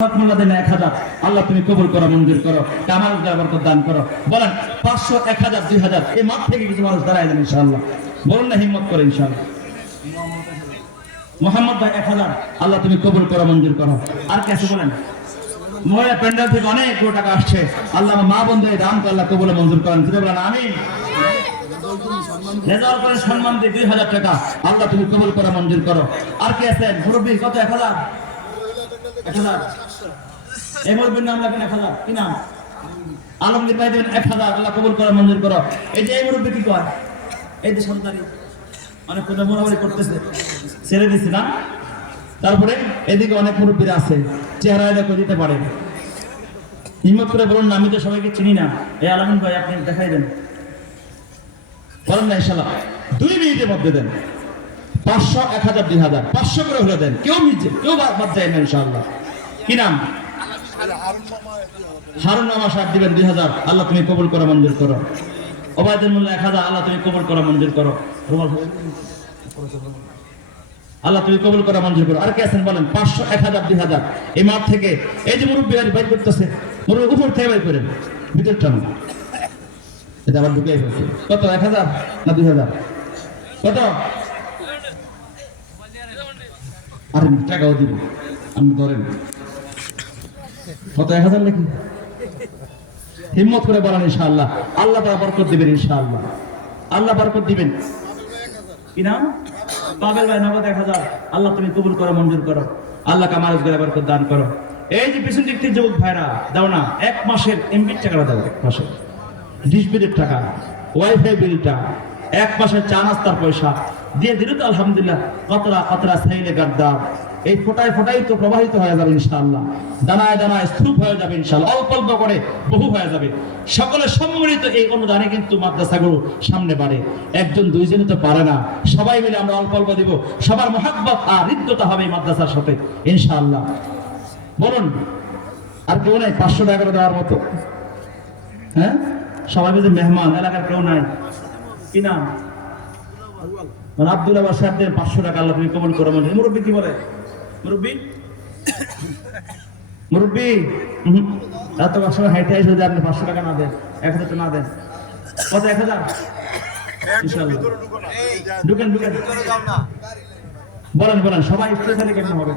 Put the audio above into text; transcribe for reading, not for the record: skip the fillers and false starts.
আল্লাহ তুমি কবুল করো, মঞ্জুর করো, কামাল বরকত দান করো। বলেন 500, 1000, 2000 এই মাঠ থেকে কিছু মানুষ দাঁড়ায় যান ইনশাআল্লাহ। বলুন না হিম্মত করে ইনশাআল্লাহ। মোহাম্মদ ভাই 1000, আল্লাহ তুমি কবুল করো, মঞ্জুর করো। আর কে আছে বলেন? মহিলা প্যান্ডেল থেকে অনেক টাকা আসছে, আল্লাহ মা বন্ধু দান করে আল্লাহ কবুল মঞ্জুর করেন। তুমি বলেন আমিন। রেজাল্ট করে সম্মান দিয়ে 2000 টাকা আল্লাহ তুমি কবুল করো, মঞ্জুর করো। আর কে আছেন? মুরব্বী কত? 1000, 1000। এই মুরব্বীর নাম লাগেন 1000, কি নাম? আলমগীর ভাই দেবেন 1000, আল্লাহ কবুল করো, মঞ্জুর করো। এই যে এই মুরব্বী কি কয়? এই যে সন্তানি অনেক কথা মোরাবারি করতেছে, ছেড়ে দিছি না। তারপরে এদিকে অনেক মুরব্বীরা আছে, চেহারা দেখো দিতে পারে। হিম্মত করে বলুন না, আমি তো সবাইকে চিনি না। এই আলমিন ভাই আপনি দেখাই দেন, বলেন না ইনশাআল্লাহ 2 মিনিটের মধ্যে দেন। 500, 1000, 2000, 500 করে হলে দেন। কেউ বাদ যায় না ইনশাআল্লাহ। কি নাম? হারুন মামা সাহেব দিবেন 2000, আল্লাহ তুমি কবুল করো, মঞ্জুর করো। ওবায়দুল মোল্লা 1000, আল্লাহ তুমি কবুল করো, মঞ্জুর করো। আল্লাহ তুমি কবুল করো, মঞ্জুর করো। আর কে আছেন বলেন? 500, 1000, 2000 এই মাঠ থেকে। এই যে মুরব্বী বাইর করতেছে, মুরব্বী উপর থেকে বাইর করেন, ভিতরটা না, এটা আবার ঢুকে ফেলছে। কত? 1000 না 2000? কত? আর টাকাও দিব আমি, ধরেন কত? 1000 নাকি? হিম্মত করে বলেন ইনশাআল্লাহ। আল্লাহ তাআলা বরকত দিবেন ইনশাআল্লাহ, আল্লাহ বরকত দিবেন। কি নাম? পাবেল ভাই নগদ 1000, আল্লাহ তুমি কবুল করো, মঞ্জুর করো। আল্লাহ কামাল বরকত দান করো। এই যে পিছন দিক থেকে যুবক ভাইরা দাও না, 1 মাসের এমবির টাকাটা দাও, 1 মাসের ডিশ বিলের টাকা, ওয়াইফাই বিলটা, 1 মাসের চা নাস্তার পয়সা দিয়ে দিল তো আলহামদুলিল্লাহ। কতরা কতরা সাইলে গাদ্দার, এই ফোটায় ফোটাই তো প্রবাহিত হয়ে যাবে ইনশাআল্লাহ, দানায় দানায় স্তূপ হয়ে যাবে ইনশাআল্লাহ, অল্প অল্প করে বহু হয়ে যাবে। সকলের সম্মিলিত এই অনুদানে কিন্তু মাদ্রাসাগুলো সামনে বাড়ে। একজন দুইজনই তো পারে না, সবাই মিলে আমরা অল্প অল্প দিব। সবার মহাব্বত আর হৃদ্যতা হবে এই মাদ্রাসার সাথে ইনশাআল্লাহ। বলুন আর কেউ নাই 500 টাকা করে দেওয়ার মতো? হ্যাঁ, সবাই মিলে মেহমান, এলাকার কেউ নাই? কি নাম? আব্দুল্লাহ সাহেব দেন 500 টাকা, আল্লাহ তুমি কবুল করো। মুরব্বী কি বলে? মুরব্বী এত সময় হাইটে এসে যদি আপনি 500 টাকা না দেন, 1000 টাকা না দেন, কত? 1000 ইনশাআল্লাহ। ঢুকেন বলেন সবাই স্টেশনে কেমন হবে?